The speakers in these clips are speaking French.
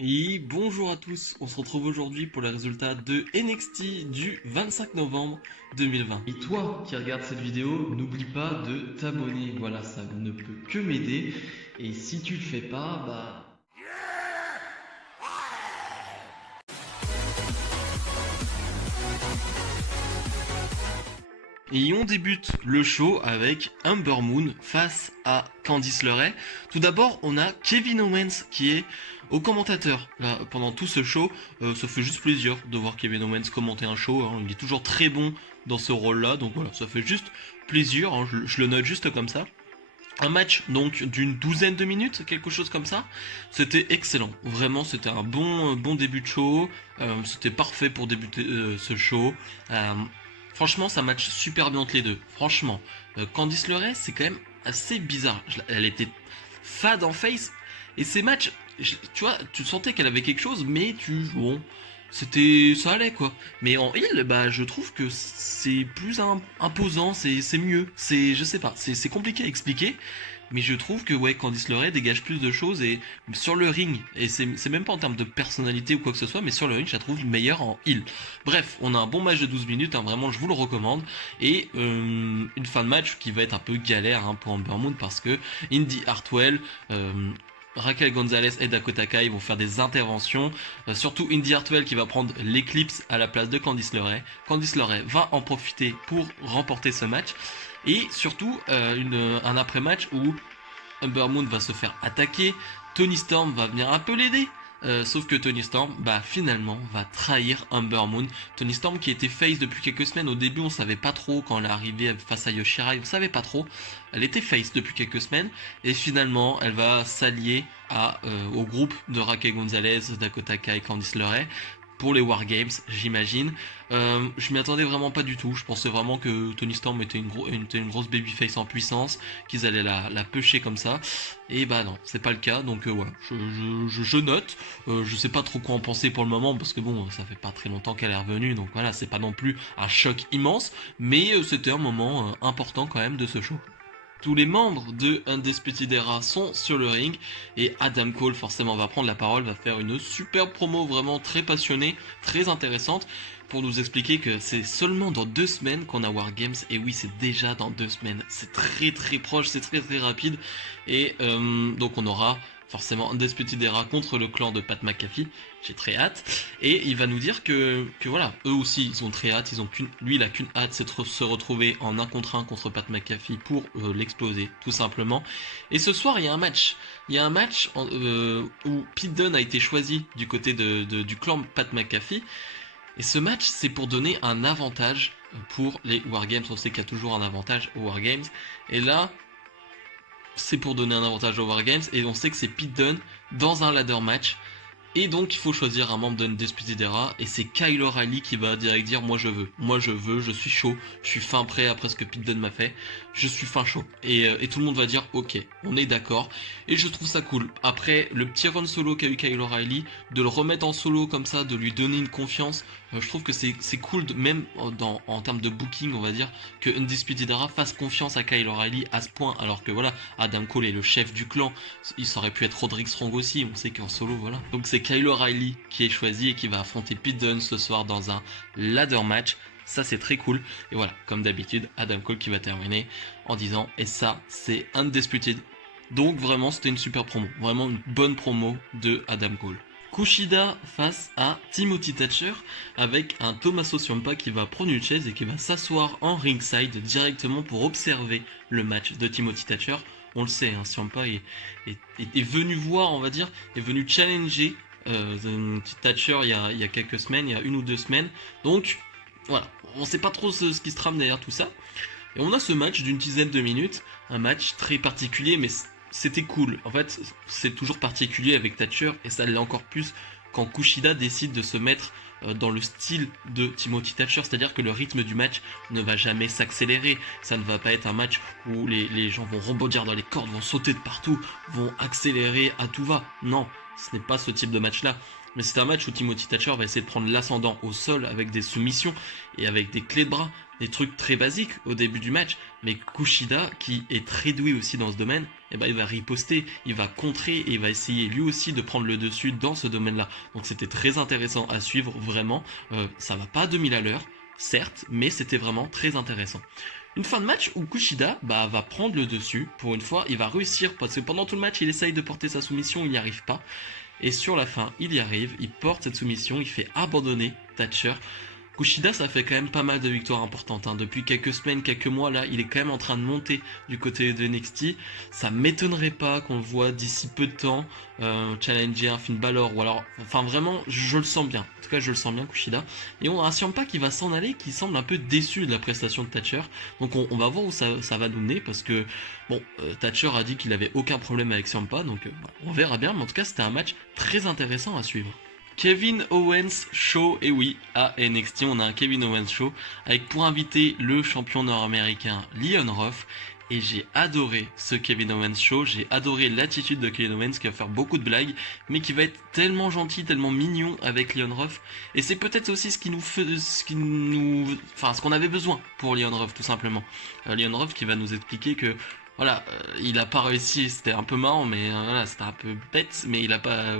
Et bonjour à tous, on se retrouve aujourd'hui pour les résultats de NXT du 25 novembre 2020. Et toi qui regardes cette vidéo, n'oublie pas de t'abonner, voilà, ça ne peut que m'aider. Et si tu le fais pas, Et on débute le show avec Ember Moon face à Candice LeRae. Tout d'abord, on a Kevin Owens qui est au commentateur. Là, pendant tout ce show, ça fait juste plaisir de voir Kevin Owens commenter un show, hein. Il est toujours très bon dans ce rôle-là, donc voilà, ça fait juste plaisir, hein. Je le note juste comme ça. Un match donc d'une douzaine de minutes, quelque chose comme ça. C'était excellent. Vraiment, c'était un bon début de show. C'était parfait pour débuter ce show. Euh, Franchement, ça match super bien entre les deux. Franchement, Candice LeRae, c'est quand même assez bizarre. Elle était fade en face. Et ces matchs, tu vois, tu sentais qu'elle avait quelque chose, mais bon, ça allait quoi. Mais en heel, bah, je trouve que c'est plus imposant, c'est mieux. Je sais pas, c'est compliqué à expliquer. Mais je trouve que ouais, Candice LeRae dégage plus de choses et sur le ring, et c'est même pas en termes de personnalité ou quoi que ce soit, mais sur le ring, je la trouve meilleure en heel. Bref, on a un bon match de 12 minutes, hein, vraiment, je vous le recommande. Et une fin de match qui va être un peu galère, hein, pour Ember Moon parce que Indy Hartwell, Raquel Gonzalez et Dakota Kai vont faire des interventions, surtout Indy Hartwell qui va prendre l'éclipse à la place de Candice LeRae. Candice LeRae va en profiter pour remporter ce match. Et surtout, un après-match où Ember Moon va se faire attaquer, Tony Storm va venir un peu l'aider. Sauf que Tony Storm, bah finalement, va trahir Ember Moon. Tony Storm qui était face depuis quelques semaines. Au début, on savait pas trop quand elle est arrivée face à Yoshirai. On savait pas trop. Elle était face depuis quelques semaines. Et finalement, elle va s'allier au groupe de Raquel Gonzalez, Dakota Kai, Candice LeRae pour les Wargames, j'imagine. Je m'y attendais vraiment pas du tout. Je pensais vraiment que Tony Storm était une grosse babyface en puissance, qu'ils allaient la pusher comme ça. Et bah non, c'est pas le cas. Donc voilà, je note. Je sais pas trop quoi en penser pour le moment parce que bon, ça fait pas très longtemps qu'elle est revenue. Donc voilà, c'est pas non plus un choc immense, mais c'était un moment important quand même de ce show. Tous les membres de Undisputed Era sont sur le ring et Adam Cole forcément va prendre la parole, va faire une super promo vraiment très passionnée, très intéressante pour nous expliquer que c'est seulement dans 2 semaines qu'on a War Games. Et oui, c'est déjà dans 2 semaines, c'est très très proche, c'est très très rapide. Et donc on aura forcément Undisputed Era contre le clan de Pat McAfee. J'ai très hâte. Et il va nous dire que voilà, eux aussi ils ont très hâte. Lui il a qu'une hâte, c'est de se retrouver en 1 contre 1 contre Pat McAfee pour l'exploser tout simplement. Et ce soir il y a un match. Il y a un match où Pete Dunne a été choisi du côté du clan Pat McAfee. Et ce match c'est pour donner un avantage pour les Wargames. On sait qu'il y a toujours un avantage aux Wargames. Et là, c'est pour donner un avantage aux Wargames, et on sait que c'est Pete Dunne dans un ladder match. Et donc il faut choisir un membre d'Undisputed Era, et c'est Kyle O'Reilly qui va direct dire moi je veux, je suis chaud, je suis fin prêt après ce que Pete Dunne m'a fait, je suis fin chaud. Et tout le monde va dire ok, on est d'accord, et je trouve ça cool. Après le petit run solo qu'a eu Kyle O'Reilly, de le remettre en solo comme ça, de lui donner une confiance, je trouve que c'est cool, même en termes de booking on va dire, que Undisputed Era fasse confiance à Kyle O'Reilly à ce point, alors que voilà, Adam Cole est le chef du clan, il aurait pu être Roderick Strong aussi, on sait qu'en solo voilà. Donc c'est Kyle O'Reilly qui est choisi et qui va affronter Pete Dunne ce soir dans un ladder match. Ça c'est très cool. Et voilà, comme d'habitude, Adam Cole qui va terminer en disant et ça c'est Undisputed. Donc vraiment c'était une super promo, vraiment une bonne promo de Adam Cole. Kushida face à Timothy Thatcher avec un Tommaso Ciampa qui va prendre une chaise et qui va s'asseoir en ringside directement pour observer le match de Timothy Thatcher. On le sait, hein, Ciampa est venu voir, on va dire, est venu challenger Thatcher il y a quelques semaines, il y a 1 ou 2 semaines. Donc voilà, on sait pas trop ce qui se trame derrière tout ça. Et on a ce match d'une dizaine de minutes, un match très particulier, mais c'était cool. En fait, c'est toujours particulier avec Thatcher, et ça l'est encore plus quand Kushida décide de se mettre dans le style de Timothy Thatcher, c'est-à-dire que le rythme du match ne va jamais s'accélérer. Ça ne va pas être un match où les gens vont rebondir dans les cordes, vont sauter de partout, vont accélérer à tout va. Non, ce n'est pas ce type de match-là. Mais c'est un match où Timothy Thatcher va essayer de prendre l'ascendant au sol avec des soumissions et avec des clés de bras, des trucs très basiques au début du match. Mais Kushida, qui est très doué aussi dans ce domaine, eh ben, il va riposter, il va contrer et il va essayer lui aussi de prendre le dessus dans ce domaine-là. Donc c'était très intéressant à suivre, vraiment. Ça va pas à 2000 à l'heure, certes, mais c'était vraiment très intéressant. Une fin de match où Kushida va prendre le dessus. Pour une fois, il va réussir parce que pendant tout le match, il essaye de porter sa soumission, il n'y arrive pas. Et sur la fin, il y arrive, il porte cette soumission, il fait abandonner Thatcher. Kushida, ça fait quand même pas mal de victoires importantes. Depuis quelques semaines, quelques mois, là, il est quand même en train de monter du côté de NXT. Ça m'étonnerait pas qu'on le voit d'ici peu de temps challenger Finn Balor. Ou alors, enfin vraiment, je le sens bien. En tout cas, je le sens bien, Kushida. Et on rassure pas qu'il va s'en aller, qu'il semble un peu déçu de la prestation de Thatcher. Donc on va voir où ça va nous mener, parce que, bon, Thatcher a dit qu'il avait aucun problème avec Ciampa, donc on verra bien. Mais en tout cas, c'était un match très intéressant à suivre. Kevin Owens Show, et oui, à NXT, on a un Kevin Owens Show avec pour invité le champion nord-américain Leon Ruff. Et j'ai adoré ce Kevin Owens Show, j'ai adoré l'attitude de Kevin Owens qui va faire beaucoup de blagues, mais qui va être tellement gentil, tellement mignon avec Leon Ruff. Et c'est peut-être aussi ce qu'on avait besoin pour Leon Ruff, tout simplement. Leon Ruff qui va nous expliquer que voilà, il a pas réussi, c'était un peu marrant, mais voilà, c'était un peu bête, mais il a pas,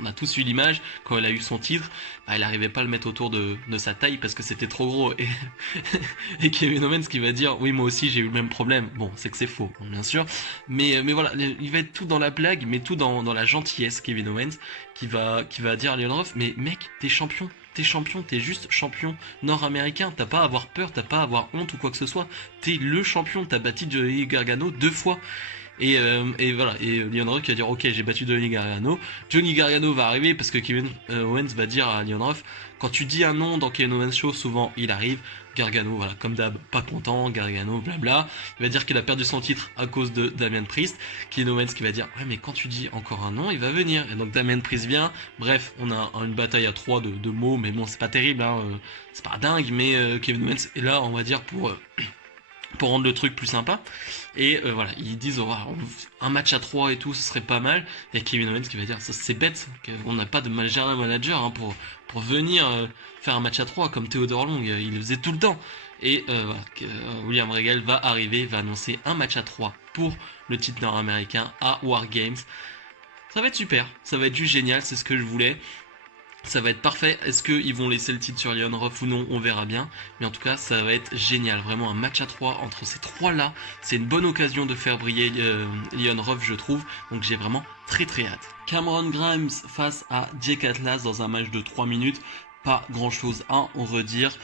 on a tous eu l'image, quand il a eu son titre, il arrivait pas à le mettre autour de sa taille parce que c'était trop gros, et Kevin Owens qui va dire, oui, moi aussi j'ai eu le même problème, bon, c'est que c'est faux, bien sûr, mais voilà, il va être tout dans la blague, mais tout dans la gentillesse, Kevin Owens, qui va dire à Leon Ruff, mais mec, t'es champion, t'es juste champion nord-américain, t'as pas à avoir peur, t'as pas à avoir honte ou quoi que ce soit, t'es le champion, t'as battu Johnny Gargano 2 fois. Et voilà, et Leon Ruff qui va dire ok, j'ai battu Johnny Gargano va arriver parce que Kevin Owens va dire à Leon Ruff, quand tu dis un nom dans Kevin Owens Show, souvent il arrive. Gargano, voilà, comme d'hab, pas content, Gargano, blabla, il va dire qu'il a perdu son titre à cause de Damian Priest. Kevin Owens qui va dire ouais, mais quand tu dis encore un nom, il va venir, et donc Damian Priest vient. Bref, on a une bataille à 3 de mots, mais bon, c'est pas terrible, c'est pas dingue, mais Kevin Owens est là, on va dire, pour rendre le truc plus sympa. Et voilà, ils disent oh, un match à 3 et tout, ce serait pas mal. Et Kevin Owens qui va dire c'est bête, on n'a pas de manager pour venir faire un match à 3 comme Theodore Long, il le faisait tout le temps. Et voilà, William Regal va arriver, va annoncer un match à 3 pour le titre nord-américain à War Games. Ça va être super, ça va être juste génial, c'est ce que je voulais. Ça va être parfait. Est-ce qu'ils vont laisser le titre sur Leon Ruff ou non? On verra bien. Mais en tout cas, ça va être génial. Vraiment un match à 3 entre ces 3-là. C'est une bonne occasion de faire briller Leon Ruff, je trouve. Donc j'ai vraiment très très hâte. Cameron Grimes face à Jake Atlas dans un match de 3 minutes. Pas grand chose à en redire.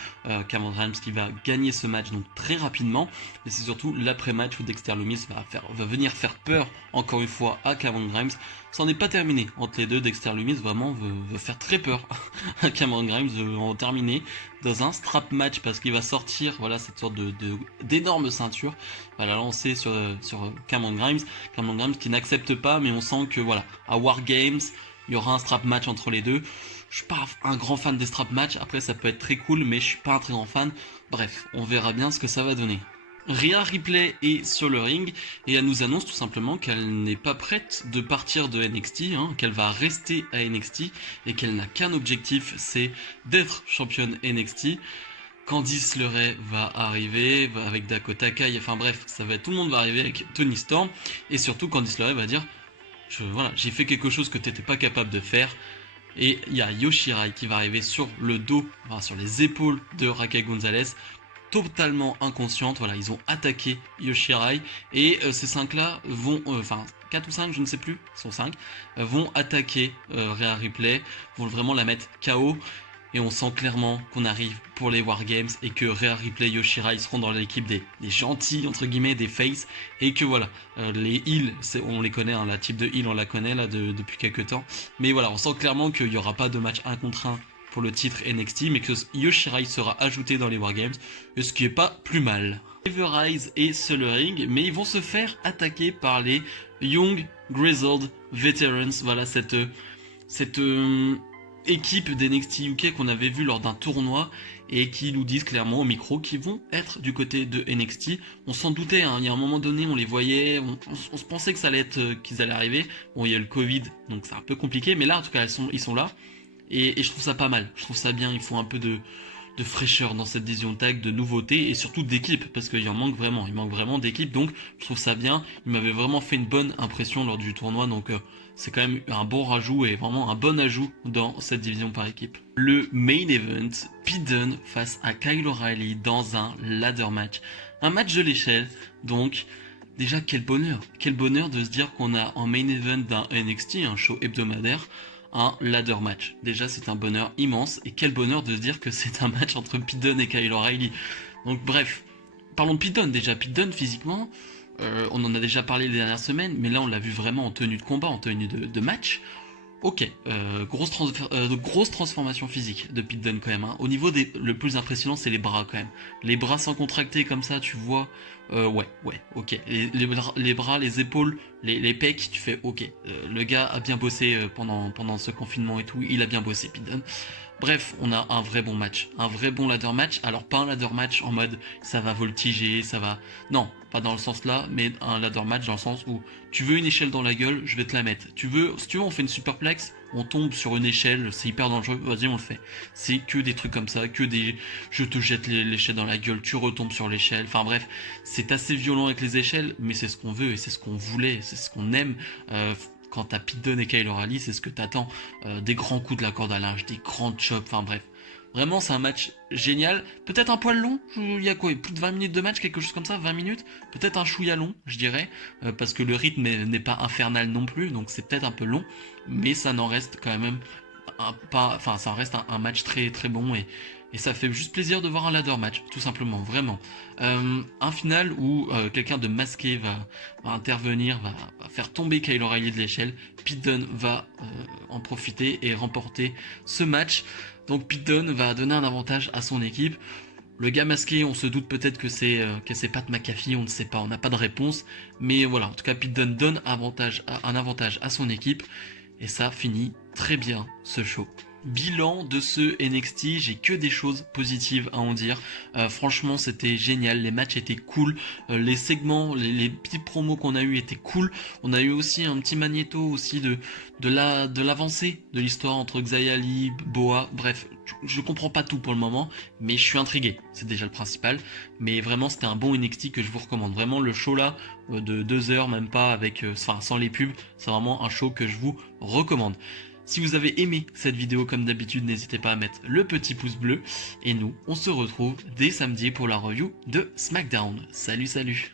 Cameron Grimes qui va gagner ce match donc très rapidement, mais c'est surtout l'après-match où Dexter Lumis va venir faire peur encore une fois à Cameron Grimes. Ça n'est pas terminé entre les deux. Dexter Lumis vraiment veut faire très peur à Cameron Grimes, veut en terminer dans un strap match parce qu'il va sortir voilà cette sorte d'énorme ceinture, va la lancer sur Cameron Grimes qui n'accepte pas, mais on sent que voilà, à War Games il y aura un strap match entre les deux. Je suis pas un grand fan des strap match, après ça peut être très cool, mais je suis pas un très grand fan. Bref, on verra bien ce que ça va donner. Rhea Ripley est sur le ring et elle nous annonce tout simplement qu'elle n'est pas prête de partir de NXT, qu'elle va rester à NXT et qu'elle n'a qu'un objectif, c'est d'être championne NXT. Candice LeRae va arriver avec Dakota Kai, enfin bref, tout le monde va arriver avec Toni Storm, et surtout Candice LeRae va dire voilà, j'ai fait quelque chose que t'étais pas capable de faire. Et il y a Yoshirai qui va arriver sur le dos, enfin sur les épaules de Raquel Gonzalez, totalement inconsciente. Voilà, ils ont attaqué Yoshirai et ces 5-là vont, 4 ou 5, je ne sais plus, ils sont 5, vont attaquer Rhea Ripley, vont vraiment la mettre KO. Et on sent clairement qu'on arrive pour les War Games et que Rhea Ripley et Yoshirai seront dans l'équipe des gentils, entre guillemets, des face. Et que voilà, les heals, on les connaît, la type de heal, on la connaît là depuis quelques temps. Mais voilà, on sent clairement qu'il n'y aura pas de match 1 contre 1 pour le titre NXT, mais que Yoshirai sera ajouté dans les War Games, ce qui est pas plus mal. Everrise est sur le ring, mais ils vont se faire attaquer par les Young Grizzled Veterans. Voilà cette équipe d'NXT UK qu'on avait vu lors d'un tournoi et qui nous disent clairement au micro qu'ils vont être du côté de NXT. On s'en doutait, hein, il y a un moment donné, on les voyait, on se pensait que ça allait être qu'ils allaient arriver. Bon, il y a le Covid, donc c'est un peu compliqué, mais là, en tout cas, ils sont là. Et je trouve ça pas mal, je trouve ça bien, il faut un peu de fraîcheur dans cette division tag, de nouveauté et surtout d'équipe, parce qu'il en manque vraiment, il manque vraiment d'équipe, donc je trouve ça bien. Il m'avait vraiment fait une bonne impression lors du tournoi, donc c'est quand même un bon rajout et vraiment un bon ajout dans cette division par équipe. Le main event, Pete Dunne face à Kyle O'Reilly dans un ladder match. Un match de l'échelle, donc déjà quel bonheur de se dire qu'on a en main event d'un NXT, un show hebdomadaire, un ladder match. Déjà, c'est un bonheur immense, et quel bonheur de se dire que c'est un match entre Pete Dunne et Kyle O'Reilly. Donc bref, parlons de Pete Dunne déjà. Pete Dunne, physiquement, on en a déjà parlé les dernières semaines, mais là on l'a vu vraiment en tenue de combat, en tenue de match. Ok, grosse transformation physique de Pete Dunne quand même. Hein. Au niveau le plus impressionnant, c'est les bras quand même. Les bras sans contracter comme ça, tu vois. Ouais, ok. Les bras, les épaules, les pecs, tu fais ok. Le gars a bien bossé pendant ce confinement et tout. Il a bien bossé, Pete Dunne. Bref, on a un vrai bon match, un vrai bon ladder match. Alors pas un ladder match en mode ça va voltiger, ça va... Non, pas dans le sens là, mais un ladder match dans le sens où tu veux une échelle dans la gueule, je vais te la mettre. Si tu veux, on fait une superplex, on tombe sur une échelle, c'est hyper dangereux, vas-y on le fait. C'est que des trucs comme ça, que des... Je te jette l'échelle dans la gueule, tu retombes sur l'échelle. Enfin bref, c'est assez violent avec les échelles, mais c'est ce qu'on veut et c'est ce qu'on voulait, c'est ce qu'on aime. Quand t'as Pete Dunne et Kyle O'Reilly, c'est ce que t'attends. Des grands coups de la corde à linge, des grands chops, enfin bref. Vraiment, c'est un match génial. Peut-être un poil long, il y a quoi, plus de 20 minutes de match, quelque chose comme ça, 20 minutes. Peut-être un chouïa long, je dirais, parce que le rythme n'est pas infernal non plus, donc c'est peut-être un peu long, mais ça n'en reste quand même ça reste un match très très bon et ça fait juste plaisir de voir un ladder match, tout simplement, vraiment. Un final où quelqu'un de masqué va intervenir, va faire tomber Kyle O'Reilly de l'échelle. Pete Dunne va en profiter et remporter ce match. Donc Pete Dunne va donner un avantage à son équipe. Le gars masqué, on se doute peut-être que c'est Pat McAfee, on ne sait pas, on n'a pas de réponse. Mais voilà, en tout cas Pete Dunne donne un avantage à son équipe. Et ça finit très bien ce show. Bilan de ce NXT, j'ai que des choses positives à en dire. Franchement, c'était génial, les matchs étaient cool, les segments, les petits promos qu'on a eu étaient cool. On a eu aussi un petit magnéto aussi de l'avancée de l'histoire entre Xia Li, Boa. Bref, je comprends pas tout pour le moment, mais je suis intrigué. C'est déjà le principal. Mais vraiment, c'était un bon NXT que je vous recommande. Vraiment, le show là de 2 heures, même pas avec, sans les pubs, c'est vraiment un show que je vous recommande. Si vous avez aimé cette vidéo comme d'habitude, n'hésitez pas à mettre le petit pouce bleu. Et nous, on se retrouve dès samedi pour la review de SmackDown. Salut, salut!